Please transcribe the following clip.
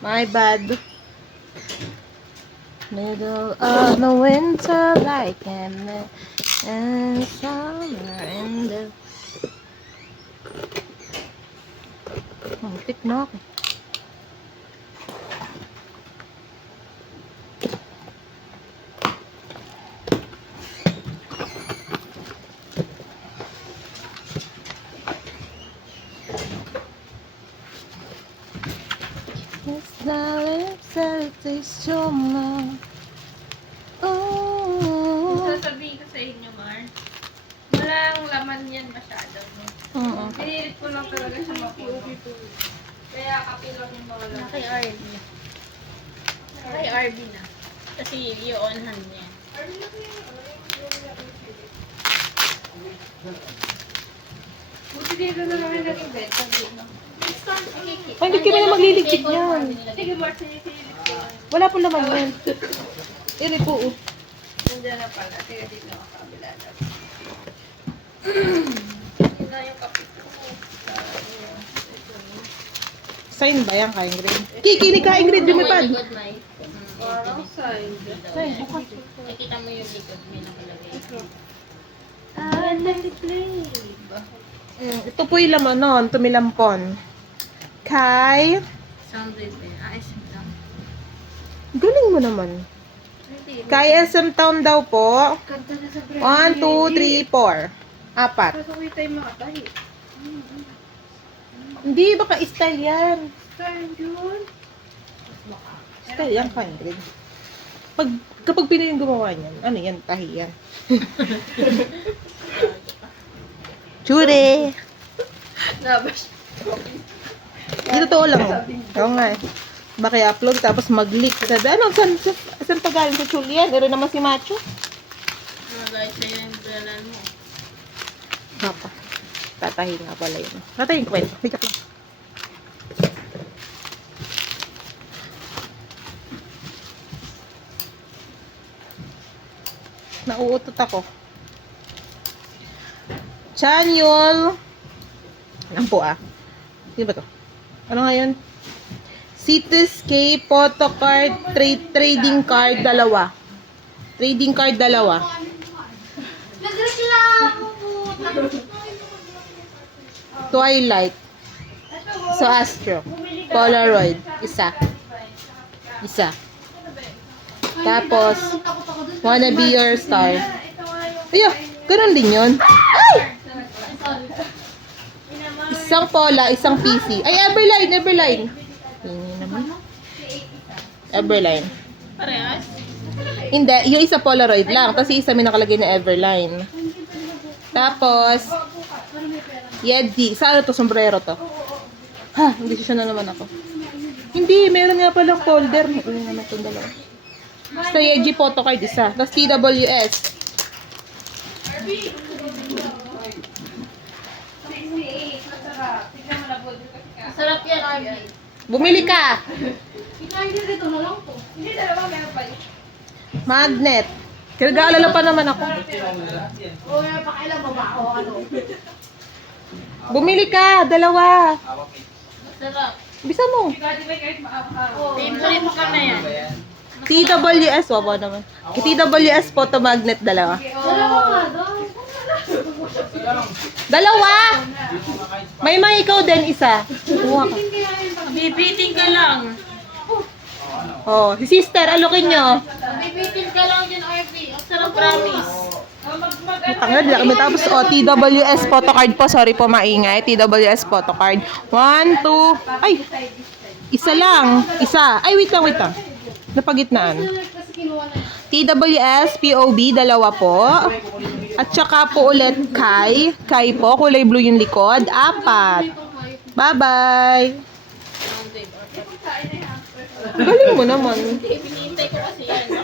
My bad. Middle of the winter, like and summer in the... Muntik na ako. It's the lips that taste your mouth. Oh. Sasabihin ko sa inyo, Mar. Walang laman yan masyado. No? Pinilit ko lang talaga siya mapuno. Kaya kapilang yung mga laman. Kay RB. Kay RB na. Kasi i-on-hand niya. Buti dito na lang yung naging bed. Ay, hindi kami na magliligpit yan. Sige, Mar, sinisilip ko. Wala po naman yan. Iri po. Nandiyan na pala. Sige, dito na makakabila na. Yun na yung kapit ko. Sign ba yan, ka Ingrid? Kiki, ka Ingrid, lumipad. Likod, Mai. Parang side. Nakita mo yung likod. May nakalagay. Let it play. Ito po yung laman nun, tumilampon. Kay... Sounded din. SM lang. Galing mo naman. Kay SM Town daw po. Kanta na sa 1, 2, 3, 4. 4. Kaso may tayo makatahi. Hindi, baka style yan. Saan yun? Style yan, ka Ingrid. Kapag Pinoy yung gumawa niyan, ano yan, tahi yan. Chure! Nabash. Di totoo lang. Oo nga eh. Baka i-upload tapos mag-leak. Sabi, ano, saan pa galing sa chuli yan? Ero naman si Macho. Nagay sa'yo yung dalan mo. Papa. Tatahin nga pala yun. Tatahin ko ito. Higap lang. Nauutot ako. Chanyol. Alam po ah. Sino ba to? Ano nga yun? Cityscape photocard trading card dalawa. Trading card dalawa. Twilight. So Astro. Polaroid. Isa. Tapos Wanna Be Your Star. Ayo, ganun din yun. Ay! Isang Pola, isang PC. Ay, Everline. Ini naman. Everline. Parehas? Hindi, yung isa Polaroid lang. Tapos yung isa may nakalagay na Everline. Tapos, Yeti. Saan to? Sombrero to. Ha, hindi siya na naman ako. Hindi, meron nga palang folder. Ano naman itong dalawa. Basta Yeji photocard isa. Tapos TWS. Sarap yan, RB. Bumili ka! Hindi dalawa meron pa yun. Magnet. Kaya pa naman ako. Bumili ka! Dalawa! Sarap. Bisa mo. Favorite ka na yan. TWS, waba naman. TWS photo magnet, dalawa. Dalawa! May mga ikaw din, isa. Kuha ka. Bibiting ka lang. Oh, si sister, alokin nyo. Bibiting ka lang dyan, RB. Ang sarap, promise. Tangad lang kami. Tapos, oh, TWS photocard po. Sorry po, maingay. TWS photocard. 1, 2, ay! Isa lang. Isa. Ay, wait lang. Napagitnaan. TWS, POB, dalawa po. At saka po ulit Kai po, kulay blue yung likod. 4. Bye-bye. Galing mo naman. Hinihintay ko